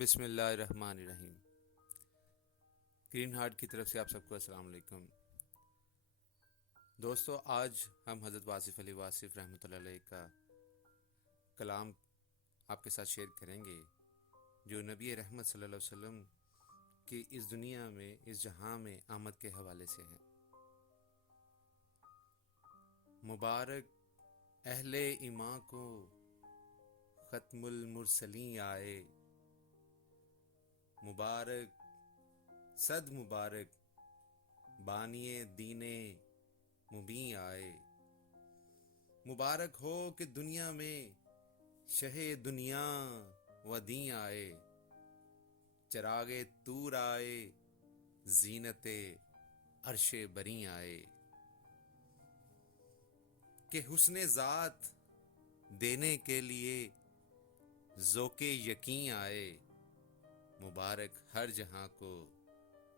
بسم اللہ الرحمن الرحیم۔ گرین ہارٹ کی طرف سے آپ سب کو السلام علیکم دوستو۔ آج ہم حضرت واصف علی واصف رحمۃ اللہ علیہ کا کلام آپ کے ساتھ شیئر کریں گے، جو نبی رحمت صلی اللہ علیہ وسلم کی اس دنیا میں، اس جہاں میں آمد کے حوالے سے ہیں۔ مبارک اہل ایمان کو ختم المرسلین آئے، مبارک صد مبارک بانی دین مبین آئے۔ مبارک ہو کہ دنیا میں شہ دنیا و دین آئے، چراغ طور آئے، زینت عرش بری آئے، کہ حسن ذات دینے کے لیے ذوق یقین آئے۔ مبارک ہر جہاں کو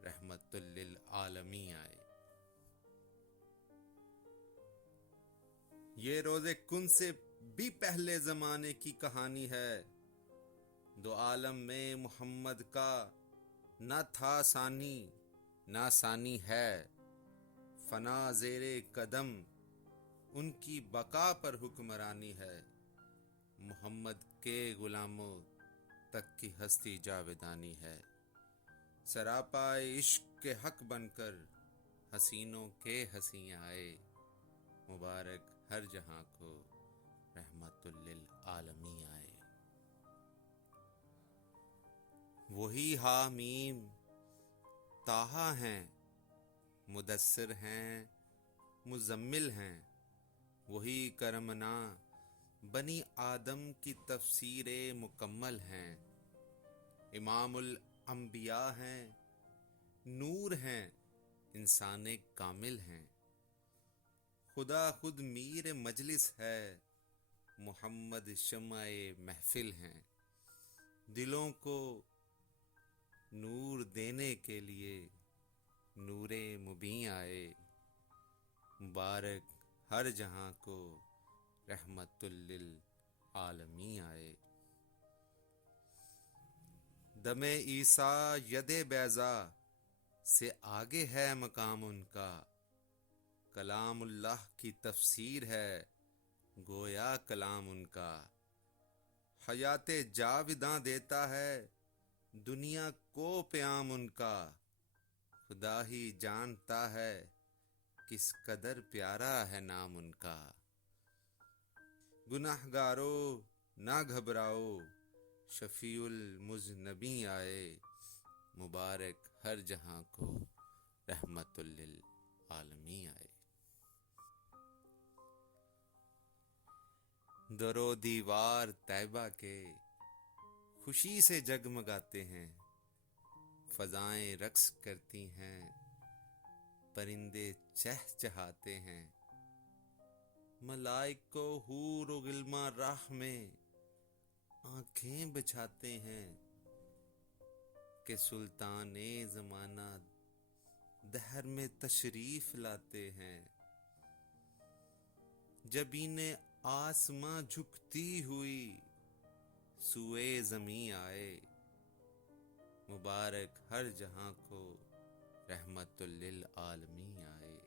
رحمت للعالمین آئے۔ یہ روز کن سے بھی پہلے زمانے کی کہانی ہے، دو عالم میں محمد کا نہ تھا ثانی نہ ثانی ہے، فنا زیر قدم ان کی بقا پر حکمرانی ہے، محمد کے غلاموں تک کی ہستی جاویدانی ہے، سراپا عشق کے حق بن کر حسینوں کے حسین آئے، مبارک ہر جہاں کو رحمت للعالمین آئے۔ وہی حامیم طٰہٰ ہیں، مدثر ہیں، مزمل ہیں، وہی کرمنا بنی آدم کی تفسیر مکمل ہیں، امام الانبیاء ہیں، نور ہیں، انسان کامل ہیں، خدا خود میر مجلس ہے، محمد شمع محفل ہیں، دلوں کو نور دینے کے لیے نور مبین آئے، مبارک ہر جہاں کو رحمت للعالمین آئے۔ دم عیسیٰ ید بیضا سے آگے ہے مقام ان کا، کلام اللہ کی تفسیر ہے گویا کلام ان کا، حیات جاوداں دیتا ہے دنیا کو پیام ان کا، خدا ہی جانتا ہے کس قدر پیارا ہے نام ان کا، گناہ گارو نہ گھبراؤ شفیع المذنبین آئے، مبارک ہر جہاں کو رحمت للعالمین آئے۔ در و دیوار طیبہ کے خوشی سے جگمگاتے ہیں، فضائیں رقص کرتی ہیں، پرندے چہچہاتے ہیں، ملائک و حور و غلمان راہ میں آنکھیں بچھاتے ہیں، کہ سلطان زمانہ دہر میں تشریف لاتے ہیں، جبین آسماں جھکتی ہوئی سوئے زمین آئے، مبارک ہر جہاں کو رحمت للعالمین آئے۔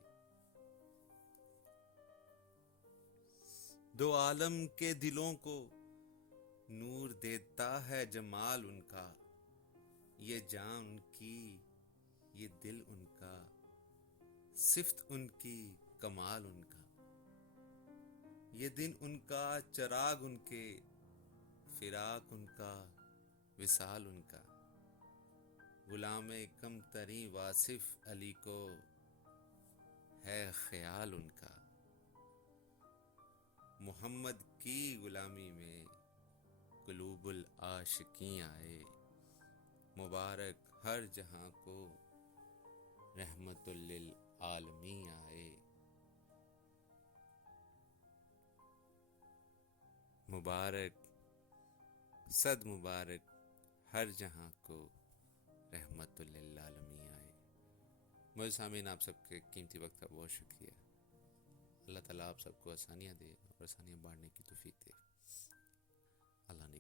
دو عالم کے دلوں کو نور دیتا ہے جمال ان کا، یہ جاں ان کی یہ دل ان کا، صفت ان کی کمال ان کا، یہ دن ان کا چراغ ان کے، فراق ان کا وصال ان کا، غلام کم تریں واصف علی کو ہے خیال ان کا، محمد کی غلامی میں قلوب العاشقین آئے، مبارک ہر جہاں کو رحمت للعالمین آئے، مبارک صد مبارک ہر جہاں کو رحمت للعالمین آئے۔ مجھے سامعین آپ سب کے قیمتی وقت کا بہت شکریہ۔ اللہ تعالیٰ آپ سب کو آسانیاں دے اور آسانیاں بانٹنے کی توفیق دے۔ اللہ نے